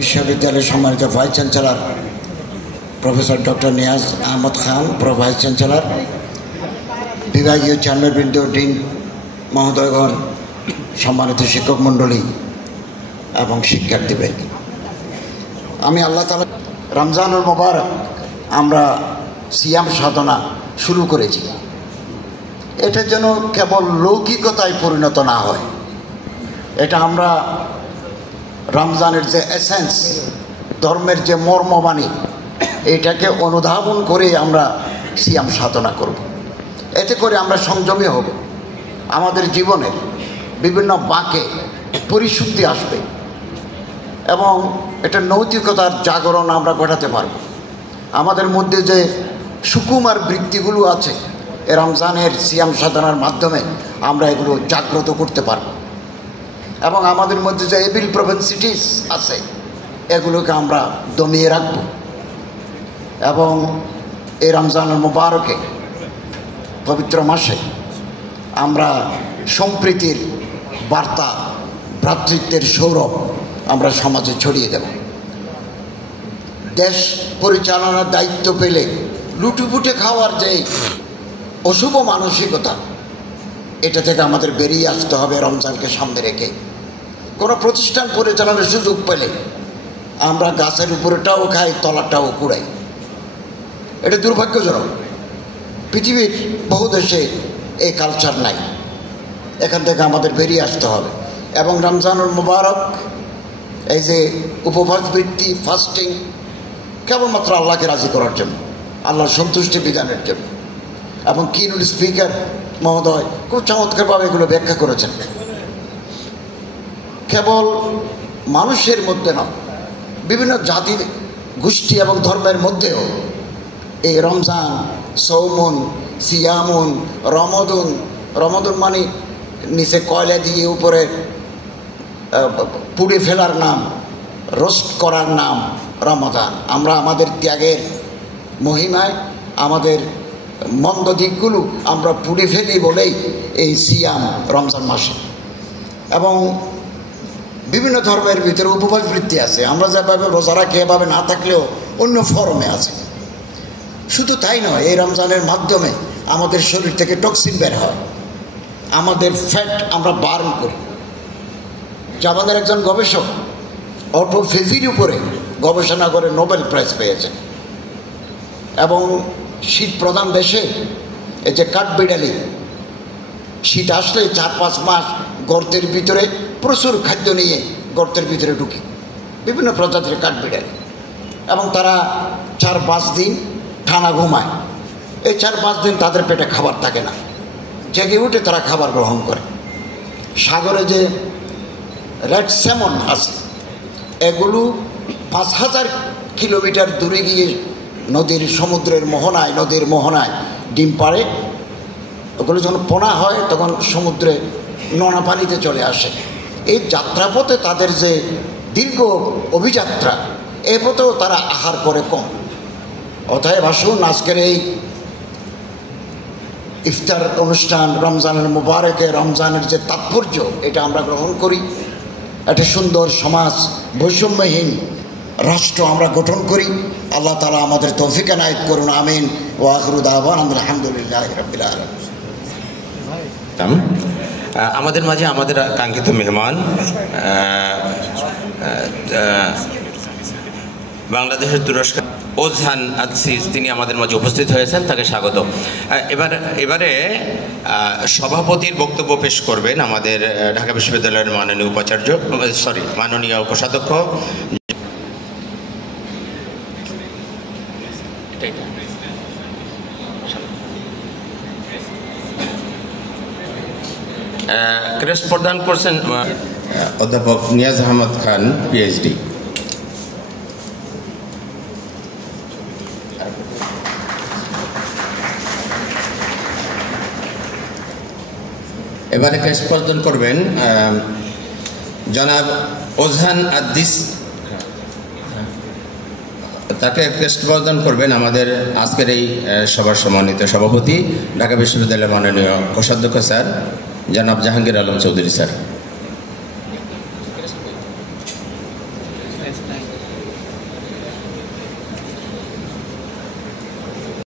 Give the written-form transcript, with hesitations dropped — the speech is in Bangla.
বিশ্ববিদ্যালয়ের সম্মানিত vice chancellor professor doctor Niaz Ahmad Khan, vice chancellor, বিভাগীয় চেয়ারম্যানবৃন্দ, ডিন মহোদয়গণ, সম্মানিত শিক্ষক মণ্ডলী এবং শিক্ষার্থীবৃন্দ, আমি আল্লাহ তাআলা রমজানুল মুবারক আমরা সিয়াম সাধনা শুরু করেছি। এটা যেন কেবল লৌকিকতায় পরিণত না হয়। এটা আমরা রমজানের যে এসেন্স, ধর্মের যে মর্মবাণী, এটাকে অনুধাবন করে আমরা সিয়াম সাধনা করব। এতে করে আমরা সংযমী হব, আমাদের জীবনের বিভিন্ন বাঁকে পরিশুদ্ধি আসবে এবং এটা নৈতিকতার জাগরণ আমরা ঘটাতে পারব। আমাদের মধ্যে যে সুকুমার বৃত্তিগুলো আছে, এ রমজানের সিয়াম সাধনার মাধ্যমে আমরা এগুলো জাগ্রত করতে পারব এবং আমাদের মধ্যে যে এভিল প্রভেন্সিটিস আছে, এগুলোকে আমরা দমিয়ে রাখব এবং এই রমজানুল মুবারকে পবিত্র মাসে আমরা সম্প্রীতির বার্তা, ভ্রাতৃত্বের সৌরভ আমরা সমাজে ছড়িয়ে দেব। দেশ পরিচালনার দায়িত্ব পেলে লুটুপুটে খাওয়ার যে অশুভ মানসিকতা, এটা থেকে আমাদের বেরিয়ে আসতে হবে। রমজানকে সামনে রেখে কোনো প্রতিষ্ঠান পরিচালনার সুযোগ পেলে আমরা গাছের উপরেটাও খাই, তলাটাও কুড়াই। এটা দুর্ভাগ্যজনক। পৃথিবীর বহু দেশে এই কালচার নাই। এখান থেকে আমাদের বেরিয়ে আসতে হবে এবং রমজানুল মুবারক, এই যে উপবাস বৃত্তি, ফাস্টিং, কেবলমাত্র আল্লাহকে রাজি করার জন্য, আল্লাহর সন্তুষ্টি বিধানের জন্য। এবং কিনুল স্পিকার মহোদয় খুব চমৎকারভাবে এগুলো ব্যাখ্যা করেছেন। কেবল মানুষের মধ্যে নয়, বিভিন্ন জাতি, গোষ্ঠী এবং ধর্মের মধ্যেও এই রমজান, সৌমুন, সিয়ামুন, রমদুন, রমদুন মানে নিচে কয়লা দিয়ে উপরে পুড়ে ফেলার নাম, রোস্ট করার নাম রমাদান। আমরা আমাদের ত্যাগের মহিমায় আমাদের মন্দ দিকগুলো আমরা পুড়ে ফেলি বলেই এই সিয়াম রমজান মাসে। এবং বিভিন্ন ধর্মের ভিতরে উপবাস বৃত্তি আছে। আমরা যেভাবে রোজা রাখি এভাবে না থাকলেও অন্য ফরমে আছে। শুধু তাই নয়, এই রমজানের মাধ্যমে আমাদের শরীর থেকে টক্সিন বের হয়, আমাদের ফ্যাট আমরা বার্ন করি। জাপানের একজন গবেষক অটোফেজির উপরে গবেষণা করে নোবেল প্রাইজ পেয়েছেন এবং শীত প্রধান দেশে এই যে কাঠবিড়ালি, শীত আসলে 4-5 মাস গর্তের ভিতরে প্রচুর খাদ্য নিয়ে গর্তের ভিতরে ঢুকে, বিভিন্ন প্রজাতির কাঠবিড়ালি, এবং তারা 4-5 দিন টানা ঘুমায়। এই 4-5 দিন তাদের পেটে খাবার থাকে না, জেগে উঠে তারা খাবার গ্রহণ করে। সাগরে যে রেড স্যামন আছে, এগুলো 5000 কিলোমিটার দূরে গিয়ে নদীর, সমুদ্রের মোহনায়, নদীর মোহনায় ডিম পাড়ে। ওগুলো যখন পোনা হয় তখন সমুদ্রে নোনা পানিতে চলে আসে। এই যাত্রাপথে তাদের যে দীর্ঘ অভিযাত্রা, এ পথেও তারা আহার করে কম। অতএব আসুন আজকের এই ইফতার অনুষ্ঠান, রমজানের মুবারকে রমজানের যে তাৎপর্য, এটা আমরা গ্রহণ করি। একটা সুন্দর সমাজ, বৈষম্যহীন রাষ্ট্র আমরা গঠন করি। আল্লাহ তাআলা আমাদের তৌফিক এনায়েত করুন। আমিন। ওয়া আখিরু দাওয়ানা আলহামদুলিল্লাহি রাব্বিল আলামিন। আমাদের মাঝে আমাদের কাঙ্ক্ষিত মেহমান বাংলাদেশের তুরস্কার ওজহান আজিজ, তিনি আমাদের মাঝে উপস্থিত হয়েছেন, তাকে স্বাগত। এবারে সভাপতির বক্তব্য পেশ করবেন আমাদের ঢাকা বিশ্ববিদ্যালয়ের মাননীয় কোষাধ্যক্ষ ক্রেস্ট প্রদান করছেন অধ্যাপক নিয়াজ আহমদ খান, পিএইচডি। এবারে ক্রেস্ট প্রদান করবেন জনাব ওজহান আজিজ, তাকে ক্রেস্ট প্রদান করবেন আমাদের আজকের এই সভার সম্মানিত সভাপতি, ঢাকা বিশ্ববিদ্যালয়ের মাননীয় কোষাধ্যক্ষ স্যার জনাব জাহাঙ্গীর আলম চৌধুরী স্যার।